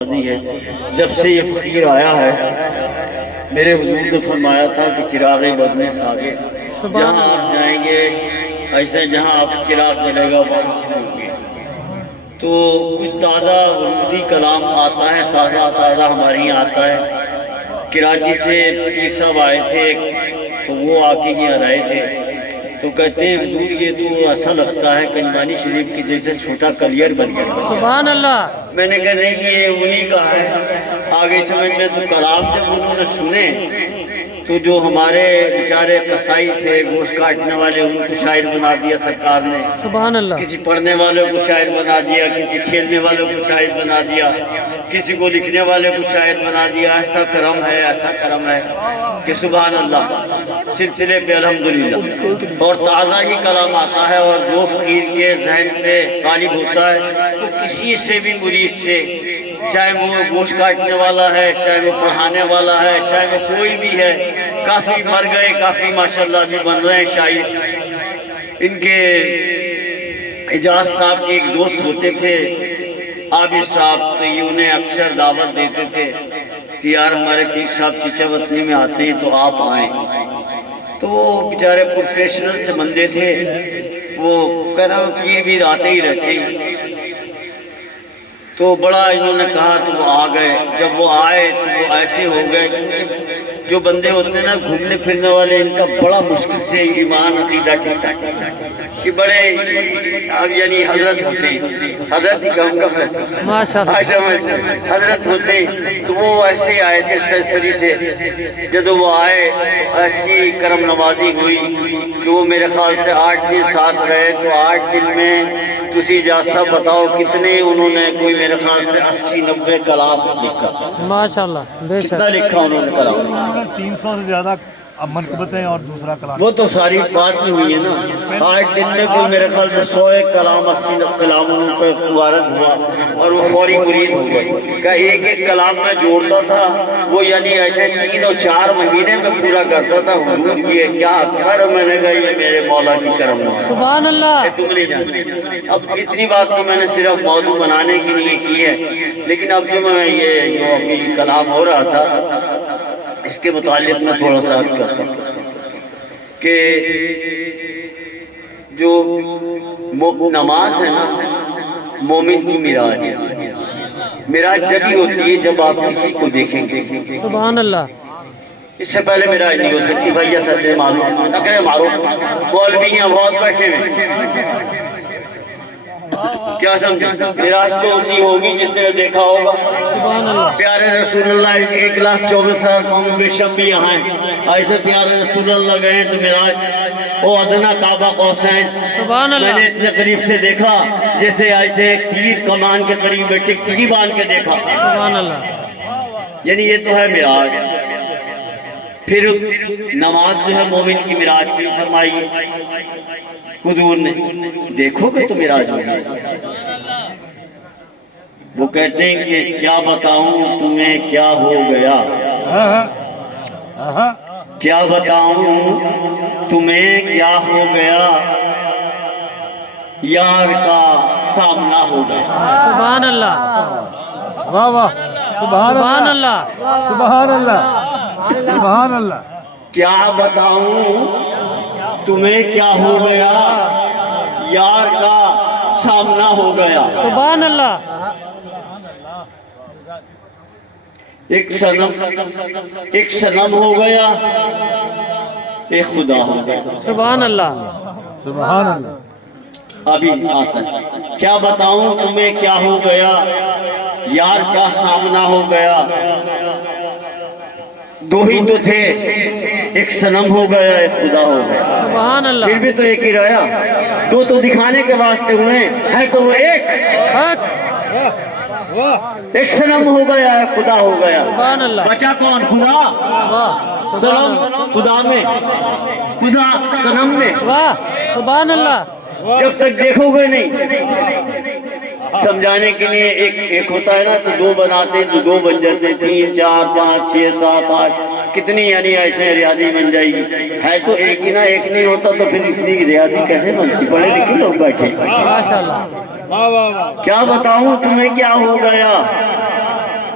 ہے جب سے یہ فقیر آیا ہے میرے حضور نے فرمایا تھا کہ چراغ بد میں ساگے، جہاں آپ جائیں گے ایسے جہاں آپ چراغ جلے گا وہاں ہوں گے۔ تو کچھ تازہ وجودی کلام آتا ہے، تازہ ہمارے یہاں آتا ہے۔ کراچی سے پیر صاحب آئے تھے تو وہ آ کے یہاں رہے تھے، تو کہتے ہیں حضور یہ تو ایسا لگتا ہے کنوانی شریف کی جیسے چھوٹا کلیئر بن گیا۔ سبحان اللہ۔ میں نے کہا نہیں یہ انہی کا ہے۔ آگے سمجھ میں تو کلام جب انہوں نے سنے تو جو ہمارے بیچارے قصائی تھے، گوشت کاٹنے والے، ان کو شاعر بنا دیا سرکار نے۔ سبحان اللہ۔ کسی پڑھنے والوں کو شاعر بنا دیا، کسی کھیلنے والوں کو شاعر بنا دیا، کسی کو لکھنے والے کو شاعر بنا دیا۔ ایسا کرم ہے، ایسا کرم ہے کہ سبحان اللہ سلسلے پہ الحمدللہ۔ اور تازہ ہی کلام آتا ہے، اور جو فقیر کے ذہن پہ غالب ہوتا ہے وہ کسی سے بھی مرید سے، چاہے وہ گوشت کاٹنے والا ہے، چاہے وہ پڑھانے والا ہے، چاہے وہ کوئی بھی ہے۔ کافی مر گئے، کافی ماشاءاللہ بھی بن رہے ہیں شاعر۔ ان کے اعجاز صاحب کے ایک دوست ہوتے تھے عابد صاحب، تو یہ انہیں اکثر دعوت دیتے تھے کہ یار ہمارے پیر صاحب چچا وطنی میں آتے ہیں تو آپ آئیں۔ تو وہ بیچارے پروفیشنل سے بندے تھے، وہ کہہ رہا پیر بھی آتے ہی رہتے ہیں۔ تو بڑا انہوں نے کہا تو وہ آ گئے۔ جب وہ آئے تو وہ ایسے ہو گئے، جو بندے ہوتے ہیں نا گھومنے پھرنے والے، ان کا بڑا مشکل سے ایمان عقیدہ ٹھیک کہ بڑے اب یعنی حضرت ہوتے ہیں، حضرت ہی کم رہتے ہیں، ماشاءاللہ حضرت ہوتے ہیں۔ تو وہ ایسے آئے تھے سرسری سے، جب وہ آئے ایسی کرم نوازی ہوئی کہ وہ میرے خیال سے 8 دن ساتھ رہے۔ تو 8 دن میں تسی جاسا بتاؤ کتنے انہوں نے، کوئی میرے خیال سے 80-90 کلام لکھا۔ ماشاءاللہ بے شک۔ کتنا لکھا انہوں نے کلام؟ 300 سے زیادہ منقبتیں اور دوسرا کلام۔ وہ تو ساری بات ہی ہوئی ہے نا۔ 8 دن میں کوئی میرے خیال سے 100 کلام 80 کلام انہوں پہ وارد ہوا، اور وہ فوری مرید ہو گئے کہ ایک ایک کلام میں جوڑتا تھا وہ، یعنی ایسے 3 اور 4 مہینے میں پورا کرتا تھا۔ حضور کی کیا کر، میں نے کہا یہ میرے مولا کی کرم ہے۔ سبحان اللہ۔ تم نہیں جانتے۔ اب اتنی بات تو میں نے صرف موضوع بنانے کے لیے کی ہے، لیکن اب جو میں یہ جو ابھی کلام ہو رہا تھا اس کے متعلق میں تھوڑا سا عرض کرتا ہوں کہ جو نماز ہے نا مومن کی معراج ہے۔ معراج جب ہی ہوتی ہے جب آپ کسی کو دیکھیں گے۔ سبحان اللہ۔ اس سے پہلے معراج نہیں ہو سکتی۔ بھیا سچ معلوم نہ کرے مارو، مولوی ہیں بہت بیٹھے ہوئے، کیا سمجھا؟ معراج تو اسی ہوگی جس نے دیکھا ہوگا۔ سبحان اللہ۔ پیارے رسول اللہ 1,24,000 قوم بے شک بھی یہاں ہیں، ایسے پیارے رسول اللہ گئے تو معراج وہ ادنا کعبہ قوسین، سبحان اللہ۔ میں نے اتنے قریب سے دیکھا جیسے ایسے ایک تیر کمان کے قریب بیٹھے ٹکی باندھ کے دیکھا۔ سبحان اللہ۔ یعنی یہ تو ہے معراج۔ پھر نماز جو ہے مومن کی معراج کی فرمائی حضور نے، دیکھو کہ تو معراج ہوگی۔ وہ کہتے ہیں کہ کیا بتاؤں تمہیں کیا ہو گیا، کیا بتاؤں تمہیں کیا ہو گیا، یار کا سامنا ہو گیا۔ سبحان اللہ۔ واہ واہ، سبحان اللہ۔ سبحان اللہ، سبحان اللہ۔ کیا بتاؤں تمہیں کیا ہو گیا، یار کا سامنا ہو گیا۔ سبحان اللہ۔ ایک صنم ہو گیا، ایک خدا ہو گیا۔ سبحان اللہ۔ سبحان اللہ۔ ابھی آتا ہے کیا بتاؤں تمہیں کیا ہو گیا، یار کا سامنا ہو گیا۔ دو ہی تو تھے، ایک صنم ہو گیا ایک خدا ہو گیا۔ سبحان اللہ۔ پھر بھی تو ایک ہی رہا، دو تو دکھانے کے واسطے ہوئے ہے تو وہ ایک، حق۔ ایک صنم ہو گیا ایک خدا ہو گیا۔ سبحان اللہ۔ بچا کون؟ خدا۔ واہ۔ صنم خدا میں، خدا صنم میں۔ واہ۔ سبحان اللہ۔ جب تک دیکھو گے نہیں، سمجھانے کے لیے ایک ہوتا ہے نا تو 2 بناتے ہیں تو 2 بن جاتے ہیں، 3 4 5 6 7 8 کتنی یعنی ایسے ریاضی بن جائے گی۔ ہے تو ایک ہی نا، ایک نہیں ہوتا تو پھر اتنی ریاضی کیسے بنتی؟ پڑھے لکھے لوگ بیٹھے۔ ماشاءاللہ۔ کیا بتاؤں تمہیں کیا ہو گیا،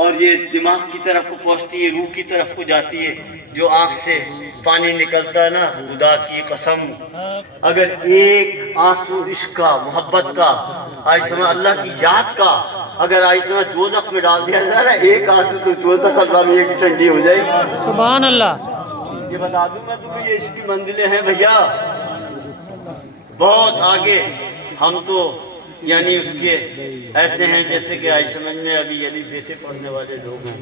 اور یہ دماغ کی طرف کو پہنچتی ہے، روح کی طرف کو جاتی ہے، جو آنکھ سے پانی نکلتا ہے نا، خدا کی قسم اگر ایک آنسو عشق کا، محبت کا، آج سمجھ اللہ کی یاد کا، اگر آج سمجھ دوزخ میں ڈال دیا جائے نا، ایک آنسو تو دوزخ اللہ میں ایک ٹھنڈی ہو جائے گی۔ سبحان اللہ۔ یہ بتا دوں میں تمہیں، یہ عشق کی منزلیں ہیں بھیا بہت آگے۔ ہم تو یعنی اس کے ایسے ہیں جیسے کہ آئی سمجھ میں ابھی یعنی بیٹے پڑھنے والے لوگ ہیں۔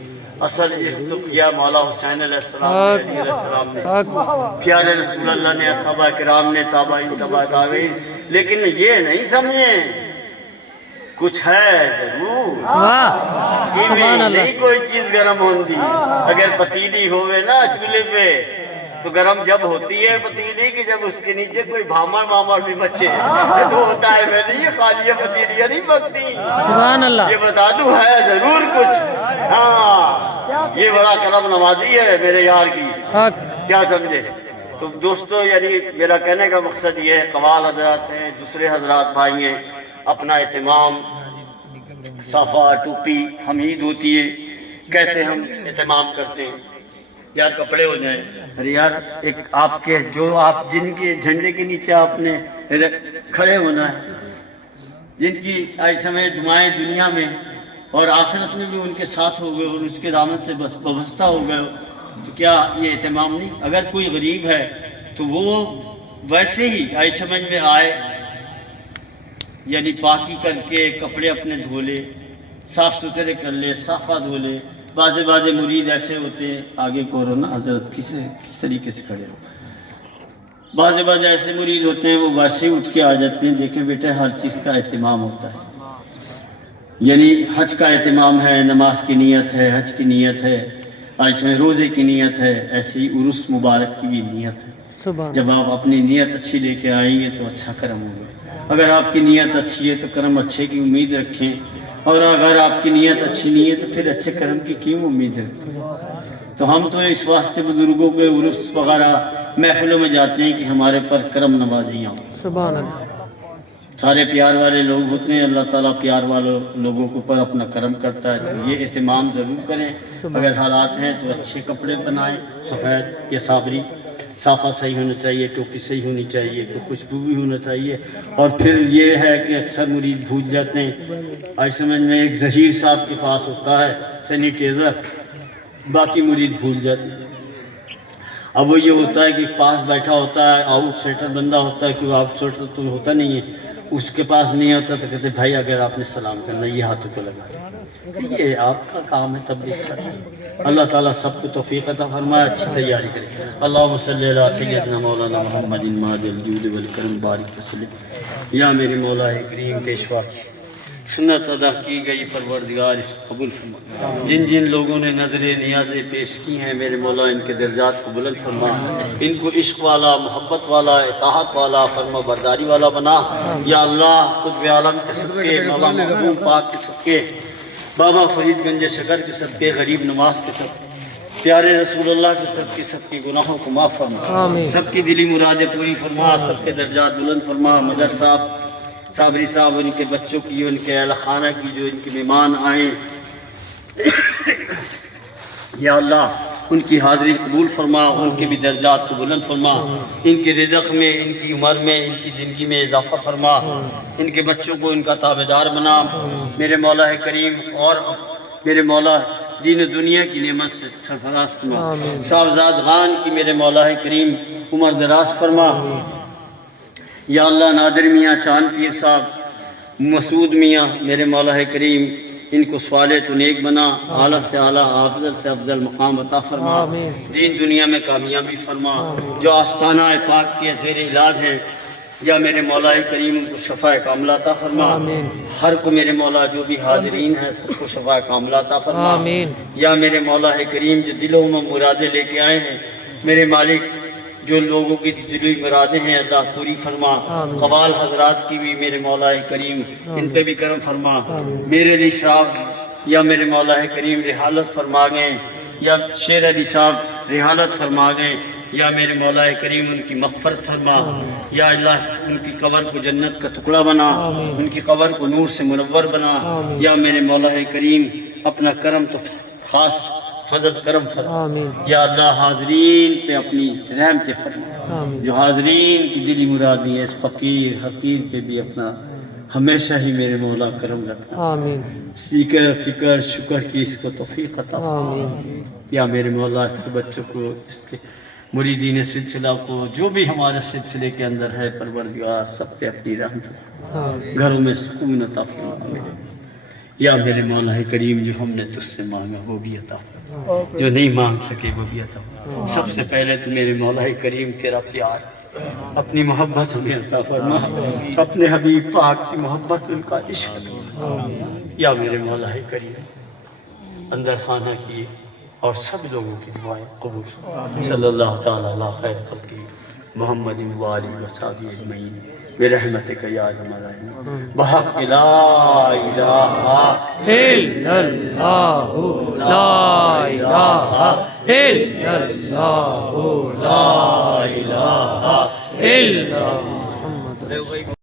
اصل عشق تو کیا مولا حسین علیہ السلام نے، علی علیہ السلام نے، پیارے رسول اللہ نے، صحابہ کرام نے، تابعین تبع تابعین، لیکن یہ نہیں سمجھیں کچھ ہے ضرور، نہیں کوئی چیز گرم ہوندی۔ اگر پتیلی ہوئے نا چولہے پہ تو گرم جب ہوتی ہے پتیلی کہ جب اس کے نیچے کوئی بھامر مامر بھی بچے تو ہوتا ہے، میں نہیں یہ خالی پتیلیاں نہیں پکتی۔ سبحان اللہ۔ یہ بتا دوں ہے ضرور کچھ، ہاں یہ بڑا کرم نوازی ہے میرے یار کی، کیا سمجھے؟ تو دوستو یعنی میرا کہنے کا مقصد یہ ہے، قوال حضرات ہیں، دوسرے حضرات بھائی ہیں، اپنا اہتمام، صافہ ٹوپی ہم عید ہوتی ہے کیسے ہم اہتمام کرتے ہیں، یار کپڑے ہو جائیں، ارے یار ایک آپ کے جو آپ جن کے جھنڈے کے نیچے آپ نے کھڑے ہونا ہے، جن کی آج سمے دعائیں دنیا میں اور آخرت میں بھی ان کے ساتھ ہو گئے اور اس کے دامن سے بس وابستہ ہو گئے، تو کیا یہ اہتمام نہیں؟ اگر کوئی غریب ہے تو وہ ویسے ہی آج سمجھ میں آئے، یعنی پاکی کر کے کپڑے اپنے دھو لے، صاف ستھرے کر لے، صافہ دھو لے۔ بعض مرید ایسے ہوتے ہیں، آگے کورونا حضرت کس طریقے سے کھڑے ہو، بعض ایسے مرید ہوتے ہیں وہ ویسے اٹھ کے آ جاتے ہیں، دیکھیں بیٹے ہر چیز کا اہتمام ہوتا ہے، یعنی حج کا اہتمام ہے، نماز کی نیت ہے، حج کی نیت ہے، آج میں روزے کی نیت ہے، ایسی عرس مبارک کی بھی نیت ہے۔ جب آپ اپنی نیت اچھی لے کے آئیں گے تو اچھا کرم ہوگا، اگر آپ کی نیت اچھی ہے تو کرم اچھے کی امید رکھیں، اور اگر آپ کی نیت اچھی نہیں ہے تو پھر اچھے کرم کی کیوں امید رکھیں؟ تو ہم تو اس واسطے بزرگوں کے عرس وغیرہ محفلوں میں جاتے ہیں کہ ہمارے پر کرم نوازیاں ہوں۔ سبحان اللہ۔ سارے پیار والے لوگ ہوتے ہیں، اللہ تعالیٰ پیار والوں لوگوں کے اوپر اپنا کرم کرتا ہے، تو یہ اہتمام ضرور کریں۔ اگر حالات ہیں تو اچھے کپڑے بنائیں، سفید یا صابری، صافہ صحیح ہونا چاہیے، ٹوپی صحیح ہونی چاہیے، کوئی خوشبو بھی ہونا چاہیے۔ اور پھر یہ ہے کہ اکثر مرید بھول جاتے ہیں، آج سمجھ میں ایک ظہیر صاحب کے پاس ہوتا ہے سینیٹائزر، باقی مرید بھول جاتے ہیں۔ اب وہ یہ ہوتا ہے کہ پاس بیٹھا ہوتا ہے، آؤٹ سائڈر بندہ ہوتا ہے، کیونکہ آؤٹ سائڈر تو ہوتا نہیں ہے، اس کے پاس نہیں ہوتا تو کہتے بھائی اگر آپ نے سلام کرنا یہ ہاتھوں کو لگا، یہ آپ کا کام ہے تبلیغ کرنا۔ اللہ تعالیٰ سب کو توفیق عطا فرمائے، اچھی تیاری کرے۔ اللہم صلی علی سیدنا مولانا محمد ماضی الجود والکرم بارک وسلم۔ یا میرے مولا کریم پیشوا کی سنت ادا کی گئی، پروردگار اس کو قبول فرما۔ جن جن لوگوں نے نظریں نیازیں پیش کی ہیں میرے مولا ان کے درجات کو بلند فرما، ان کو عشق والا، محبت والا، اطاعت والا، فرما برداری والا بنا۔ یا اللہ قطب عالم کے صدقے، مولا محبوب پاک کے صدقے، بابا فرید گنج شکر کے صدقے، غریب نواز کے صدقے، پیارے رسول اللہ کے صدقے، سب کی گناہوں کو معاف فرما، سب کی دلی مرادیں پوری فرما، سب کے درجات بلند فرما۔ مدر صاحب، صابری صاحب، ان کے بچوں کی، ان کے اہل خانہ کی، جو ان کے مہمان آئیں، یا اللہ ان کی حاضری قبول فرما، ان کے بھی درجات کو بلند فرما، ان کے رزق میں، ان کی عمر میں، ان کی زندگی میں اضافہ فرما، ان کے بچوں کو ان کا تابعدار بنا میرے مولا کریم، اور میرے مولا دین و دنیا کی نعمت سے سرفراز فرما۔ صاحبزاد خان کی میرے مولا کریم عمر دراز فرما۔ یا اللہ نادر میاں چاند پیر صاحب، مسعود میاں میرے مولا کریم، ان کو صالح و نیک بنا، اعلیٰ سے اعلیٰ، افضل سے افضل مقام عطا فرما، دین دنیا میں کامیابی فرما۔ جو آستانہ پاک کے زیر علاج ہیں یا میرے مولا کریم ان کو شفاء کاملہ عطا فرما، ہر کو میرے مولا جو بھی حاضرین ہیں سب کو شفاء کاملہ عطا فرما۔ یا میرے مولا کریم جو دلوں میں مرادیں لے کے آئے ہیں میرے مالک، جو لوگوں کی دلی مرادیں ہیں اللہ پوری فرما۔ قوال حضرات کی بھی میرے مولا کریم ان پہ بھی کرم فرما۔ میرے علی صاحب یا میرے مولا کریم رحالت فرما گئے، یا شیر علی صاحب رحالت فرما گئے، یا میرے مولا کریم ان کی مغفرت فرما۔ یا اللہ ان کی قبر کو جنت کا ٹکڑا بنا، ان کی قبر کو نور سے منور بنا۔ یا میرے مولا کریم اپنا کرم تو خاص فضل کرم فرما آمین یا اللہ حاضرین پہ اپنی رحمت فرما آمین جو حاضرین کی دلی مرادی ہے اس فقیر حقیر پہ بھی اپنا ہمیشہ ہی میرے مولا کرم رکھنا آمین سیکر فکر شکر کی اس کو توفیق عطا فرما آمین یا میرے مولا اس کے بچوں کو اس کے مریدین سلسلہ کو جو بھی ہمارے سلسلے کے اندر ہے پروردگار سب پہ اپنی رحمت فرما آمین گھروں میں سکون عطا فرما یا میرے مولا کریم جو ہم نے تجھ سے مانگا وہ بھی عطا فرما جو نہیں مانگ سکے وہ بھی عطا فرما سب سے پہلے تو میرے مولا کریم تیرا پیار اپنی محبت ہمیں عطا فرما اپنے حبیب پاک کی محبت ان کا عشق عطا فرما یا میرے مولا کریم اندر خانہ کی اور سب لوگوں کی دعائیں قبول فرما صلی اللہ تعالی علی خیر خلقی محمد والی و صحابہ اجمعین برحمتک یا ارحم الراحمین بحق لا الہ الا اللہ لا الہ الا اللہ لا الہ الا محمد